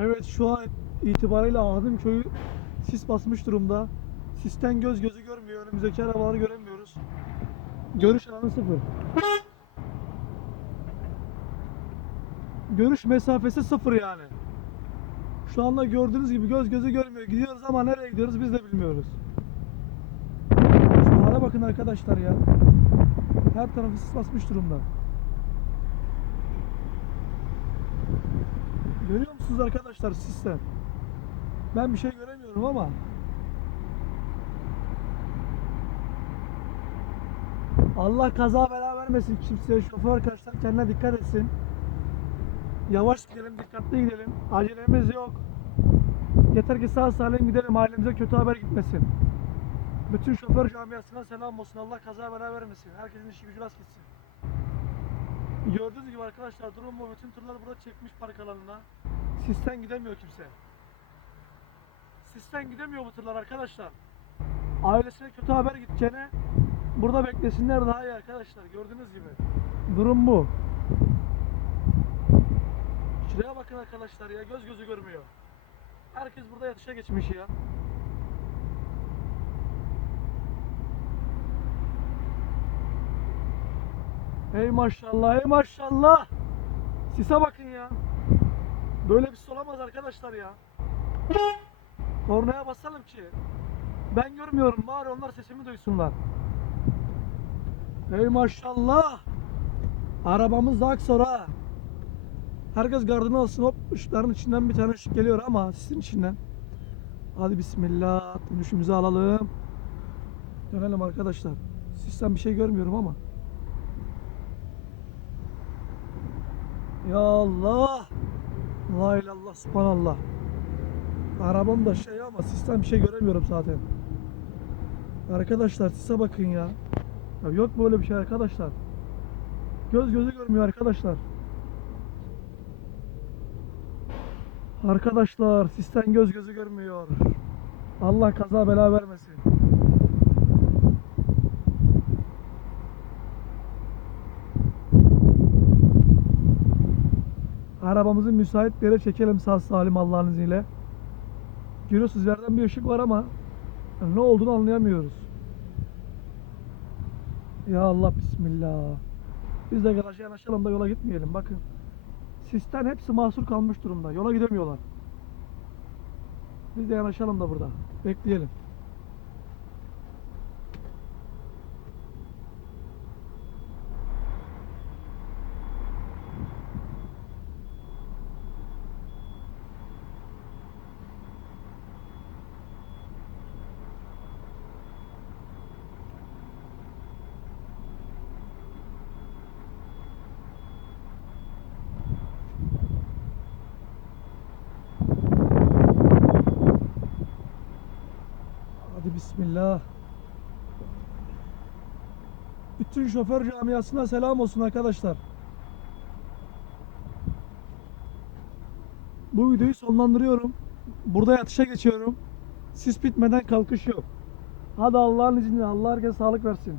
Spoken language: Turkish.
Evet şu an itibariyle Adım köyü sis basmış durumda. Sisten göz gözü görmüyor. Önümüzdeki arabaları göremiyoruz. Görüş alanı sıfır. Görüş mesafesi sıfır yani. Şu anda gördüğünüz gibi göz gözü görmüyor. Gidiyoruz ama nereye gidiyoruz biz de bilmiyoruz. Şu hale bakın arkadaşlar ya. Her tarafı sis basmış durumda. Görüyor musunuz arkadaşlar sisten? Ben bir şey göremiyorum ama Allah kaza bela vermesin kimseye. Şoför arkadaşlar kendine dikkat etsin. Yavaş gidelim, dikkatli gidelim. Acelemiz yok. Yeter ki sağ salim gidelim. Ailemize kötü haber gitmesin. Bütün şoför camiasına selam olsun. Allah kaza bela vermesin. Herkesin işi gücü rast gitsin. Gördüğünüz gibi arkadaşlar durum bu. Bütün turlar burada çekmiş park alanına. Sisten gidemiyor kimse. Sisten gidemiyor bu tırlar arkadaşlar. Ailesine kötü haber gideceğine burada beklesinler daha iyi arkadaşlar. Gördüğünüz gibi. Durum bu. Şuraya bakın arkadaşlar ya göz gözü görmüyor. Herkes burada yatışa geçmiş ya. Ey maşallah, ey maşallah. Sise bakın ya. Böyle bir sis olamaz arkadaşlar ya. Kornaya basalım ki. Ben görmüyorum bari onlar sesimi duysunlar. Ey maşallah. Arabamız da Aksora. Herkes gardını alsın hop ışıkların içinden bir tane ışık geliyor ama sisin içinden. Hadi bismillah dönüşümüzü alalım. Dönelim arkadaşlar. Sisten bir şey görmüyorum ama. Ya Allah. La ilallah subhanallah. Arabam da şey ama sistem bir şey göremiyorum zaten. Arkadaşlar size bakın ya. ya. Yok böyle bir şey arkadaşlar. Göz gözü görmüyor arkadaşlar. Arkadaşlar sistem göz gözü görmüyor. Allah kaza bela vermesin. Arabamızı müsait bir yere çekelim sağ salim Allah'ın izniyle. Görüyorsunuz yerden bir ışık var ama ne olduğunu anlayamıyoruz. Ya Allah bismillah. Biz de garaja yanaşalım da yola gitmeyelim. Bakın. Sisten hepsi mahsur kalmış durumda. Yola gidemiyorlar. Biz de yanaşalım da burada. Bekleyelim. Hadi bismillah. Bütün şoför camiasına selam olsun arkadaşlar. Bu videoyu sonlandırıyorum. Burada yatışa geçiyorum. Sis bitmeden kalkış yok. Hadi Allah'ın izniyle Allah herkese sağlık versin.